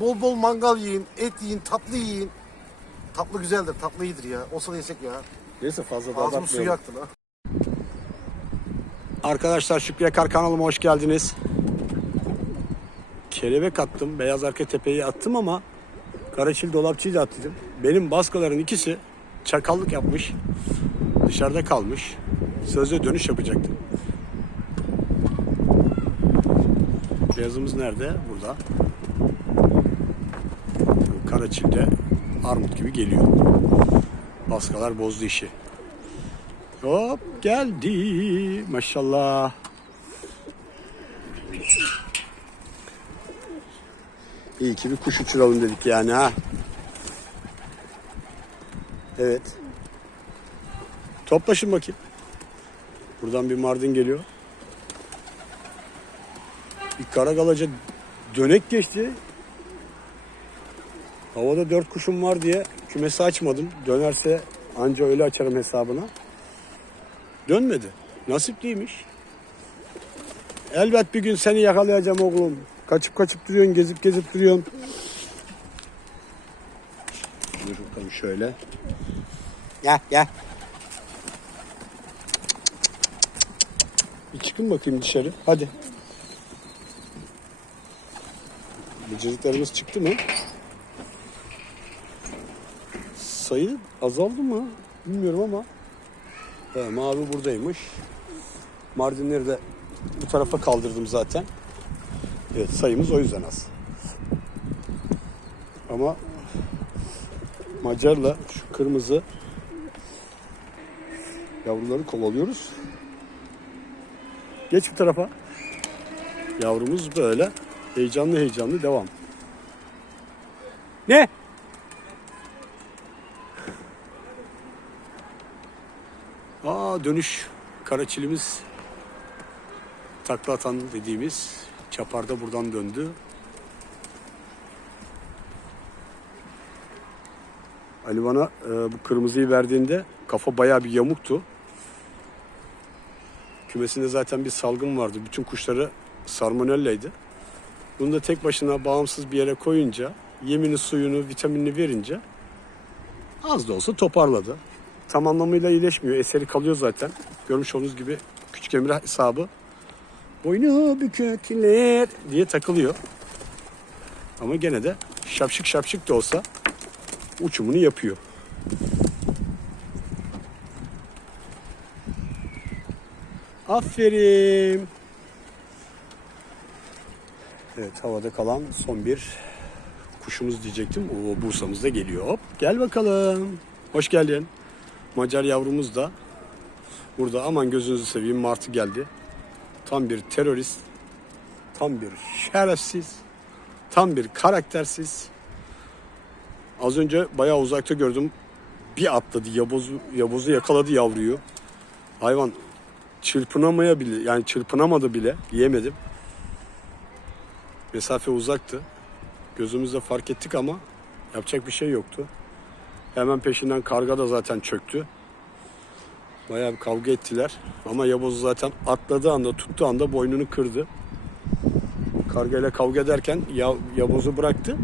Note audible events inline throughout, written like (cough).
Bol bol mangal yiyin, et yiyin, tatlı yiyin. Tatlı güzeldir, tatlı iyidir ya. Olsa da yesek ya. Neyse fazla da Ağzımın suyu yaktı lan. Arkadaşlar Şükrü Yakar kanalıma hoş geldiniz. Kelebek attım. Beyaz arka tepeyi attım ama Karaçil dolapçıyı da attım. Benim baskaların ikisi çakallık yapmış. Dışarıda kalmış. Sözde dönüş yapacaktım. Beyazımız nerede? Burada. Karaçil'de armut gibi geliyor. Baskalar bozdu işi. Hop geldi. Maşallah. İyi ki bir kuş uçuralım dedik yani ha. Evet. Toplaşın bakayım. Buradan bir mardin geliyor. Bir karagalaca dönek geçti. Havada dört kuşum var diye kümesi açmadım. Dönerse anca öyle açarım hesabına. Dönmedi. Nasipliymiş. Elbet bir gün seni yakalayacağım oğlum. Kaçıp kaçıp duruyorsun, gezip gezip duruyorsun. Dur bakalım şöyle. Gel gel. Bir çıkın bakayım dışarı. Hadi. Bıcırıklarımız çıktı mı? Sayı azaldı mı? Bilmiyorum ama Evet, mavi buradaymış. Mardinleri de bu tarafa kaldırdım zaten. Evet sayımız o yüzden az. Ama Macar'la şu kırmızı yavruları kovalıyoruz. Geç bu tarafa. Yavrumuz böyle heyecanlı heyecanlı devam. Ne? Dönüş karaçilimiz takla atan dediğimiz çaparda buradan döndü. Ali bana e, bu kırmızıyı verdiğinde kafa bayağı bir yamuktu. Kümesinde zaten bir salgın vardı. Bütün kuşları salmonella'ydı. Bunu da tek başına bağımsız bir yere koyunca, yemini, suyunu, vitaminini verince az da olsa toparladı. Tam anlamıyla iyileşmiyor. Eseri kalıyor zaten. Görmüş olduğunuz gibi küçük emre hesabı. Boynu bükükler diye takılıyor. Ama gene de şapşık şapşık da olsa uçumunu yapıyor. Aferin. Evet havada kalan son bir kuşumuz diyecektim. O Bursa'mız da geliyor. Hop gel bakalım. Hoş geldin. Macar yavrumuz da burada. Aman gözünüzü seveyim martı geldi. Tam bir terörist. Tam bir şerefsiz. Tam bir karaktersiz. Az önce bayağı uzakta gördüm. Bir atladı. Yabozu, yabozu yakaladı yavruyu. Hayvan çırpınamaya bile yani çırpınamadı bile. Yiyemedim. Mesafe uzaktı. Gözümüzle fark ettik ama yapacak bir şey yoktu. Hemen peşinden karga da zaten çöktü. Bayağı bir kavga ettiler. Ama Yavuz zaten atladığı anda, tuttuğu anda boynunu kırdı. Karga ile kavga ederken Ya- Yavuz'u bıraktı.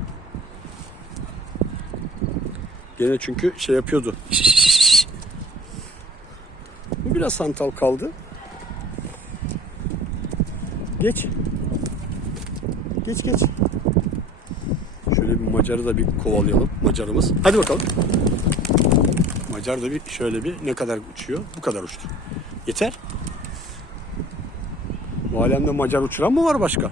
Gene çünkü şey yapıyordu. Bu biraz hantal kaldı. Geç. Geç geç. Macar'ı da bir kovalayalım. Macarımız. Hadi bakalım. Macar da bir şöyle bir ne kadar uçuyor? Bu kadar uçtu. Yeter. Bu alemde Macar uçuran mı var başka?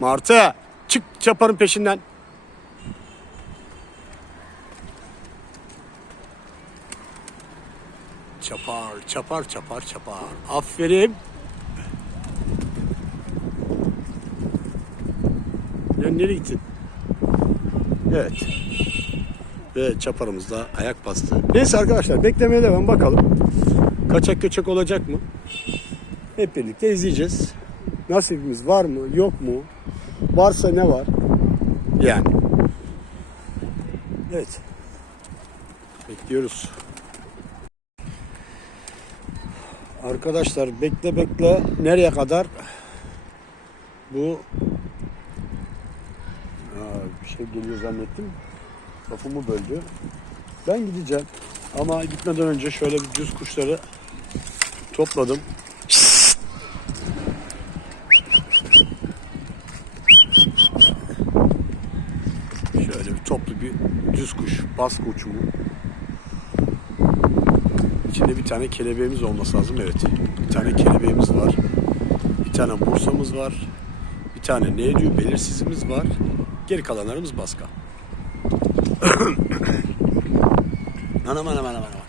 Martı çık çaparın peşinden. Çapar, çapar, çapar, çapar. Aferin. Ya nereye gittin? Evet. Ve çaparımız da ayak bastı. Neyse arkadaşlar beklemeye devam bakalım. Kaçak göçek olacak mı? Hep birlikte izleyeceğiz. Nasibimiz var mı yok mu? Varsa ne var? Yani. Evet. Bekliyoruz. Arkadaşlar bekle bekle nereye kadar? Bu Aa, bir şey geliyor zannettim. Lafımı böldü. Ben gideceğim. Ama gitmeden önce şöyle bir düz kuşları topladım. Şöyle bir toplu bir düz kuş, baskı uçumu. İçinde bir tane kelebeğimiz olması lazım. Evet. Bir tane kelebeğimiz var. Bir tane bursamız var. Bir tane ne diyor belirsizimiz var. Geri kalanlarımız baska. (coughs) anam anam anam anam.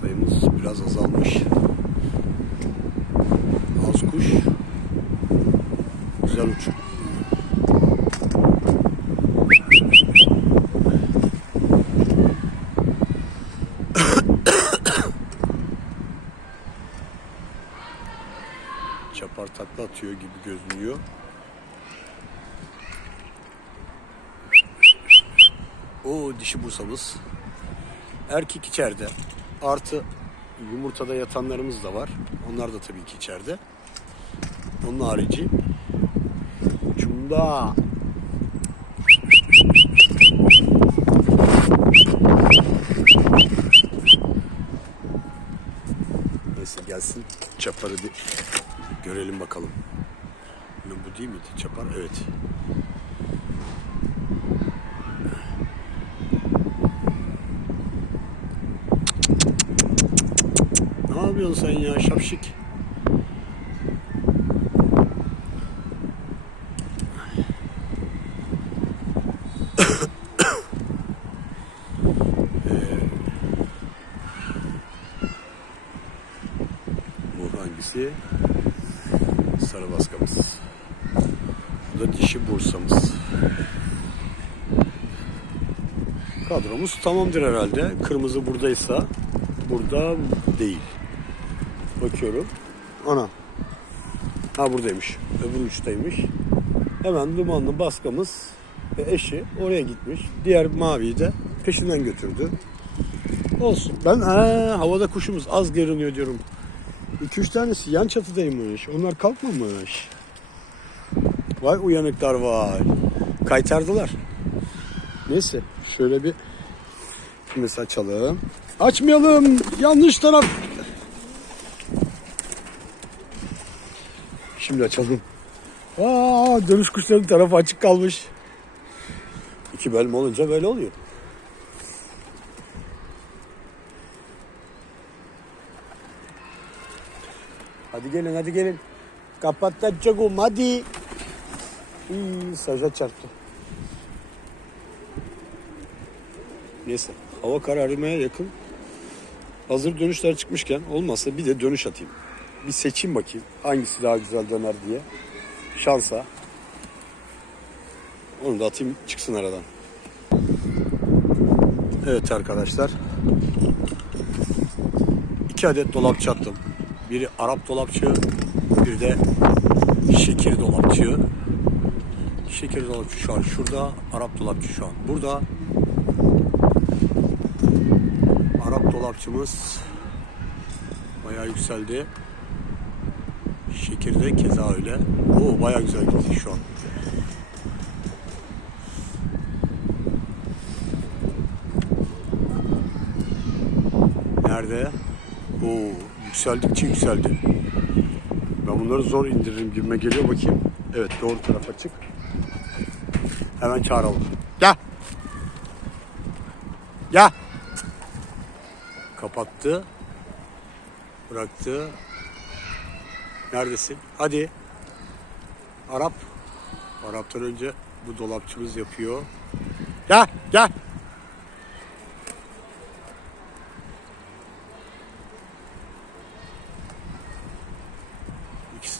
Sayımız biraz azalmış. Az kuş. Güzel uç. (coughs) Çapar takla atıyor gibi gözünüyor. O dişi bursamız. Erkek içeride. Artı yumurtada yatanlarımız da var. Onlar da tabii ki içeride. Onun harici uçumda. Neyse gelsin çaparı bir görelim bakalım. Bu değil miydi? Çapar evet. Ne yapıyorsun sen ya şapşik? Hangisi? Sarı baskamız. Bu da dişi bursamız. Kadromuz tamamdır herhalde. Kırmızı buradaysa burada değil. Bakıyorum. Ana. Ha buradaymış. Öbür uçtaymış. Hemen dumanlı baskamız ve eşi oraya gitmiş. Diğer maviyi de peşinden götürdü. Olsun. Ben ha, havada kuşumuz az görünüyor diyorum. 2-3 tanesi yan çatıdaymış. Onlar kalkmamış. Vay uyanıklar vay. Kaytardılar. Neyse şöyle bir kümesi açalım. Açmayalım. Yanlış taraf. Şimdi açalım. Aa, dönüş kuşların tarafı açık kalmış. İki bölüm olunca böyle oluyor. Hadi gelin hadi gelin. Kapatacağım hadi. İyi, saja çarptı. Neyse hava kararmaya yakın. Hazır dönüşler çıkmışken olmazsa bir de dönüş atayım. Bir seçeyim bakayım hangisi daha güzel döner diye. Şansa. Onu da atayım çıksın aradan. Evet arkadaşlar. İki adet dolapçı attım. Biri Arap dolapçı, bir de şekeri dolapçı. Şekeri dolapçı şu an şurada, Arap dolapçı şu an burada. Arap dolapçımız bayağı yükseldi. Şekeri de keza öyle. Oo bayağı güzel gitti şu an. Nerede? Yükseldikçe yükseldi. Ben bunları zor indiririm gibime geliyor bakayım. Evet doğru taraf açık. Hemen çağıralım. Gel. Gel. Kapattı. Bıraktı. Neredesin? Hadi. Arap. Arap'tan önce bu dolapçımız yapıyor. Gel gel.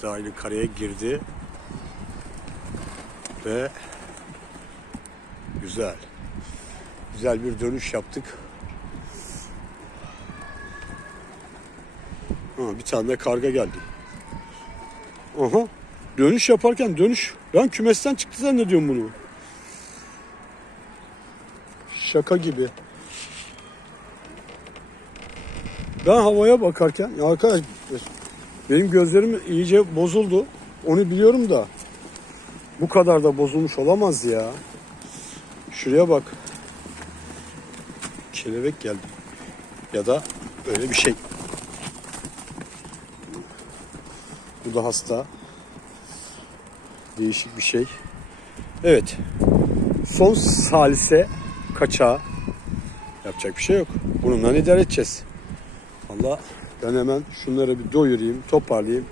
Aynı kareye girdi. Ve güzel. Güzel bir dönüş yaptık. Ha, bir tane de karga geldi. Aha. Dönüş yaparken dönüş. Ben kümesten çıktı zannediyorum bunu. Şaka gibi. Ben havaya bakarken ya arkadaş benim gözlerim iyice bozuldu. Onu biliyorum da bu kadar da bozulmuş olamaz ya. Şuraya bak. Kelebek geldi. Ya da öyle bir şey. Bu da hasta. Değişik bir şey. Evet. Son salise kaçağı. Yapacak bir şey yok. Bununla idare edeceğiz. Valla ben hemen şunları bir doyurayım, toparlayayım.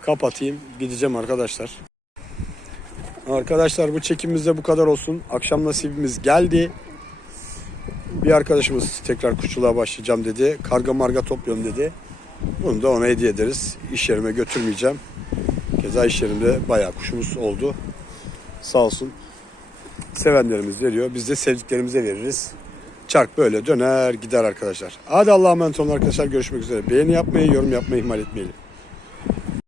Kapatayım, gideceğim arkadaşlar. Arkadaşlar bu çekimimizde bu kadar olsun. Akşam nasibimiz geldi. Bir arkadaşımız tekrar kuşçuluğa başlayacağım dedi. Karga marga topluyorum dedi. Bunu da ona hediye ederiz. İş yerime götürmeyeceğim. Keza iş yerimde bayağı kuşumuz oldu. Sağ olsun. Sevenlerimiz veriyor. Biz de sevdiklerimize veririz. Çark böyle döner gider arkadaşlar. Hadi Allah'a emanet olun arkadaşlar. Görüşmek üzere. Beğeni yapmayı, yorum yapmayı ihmal etmeyelim.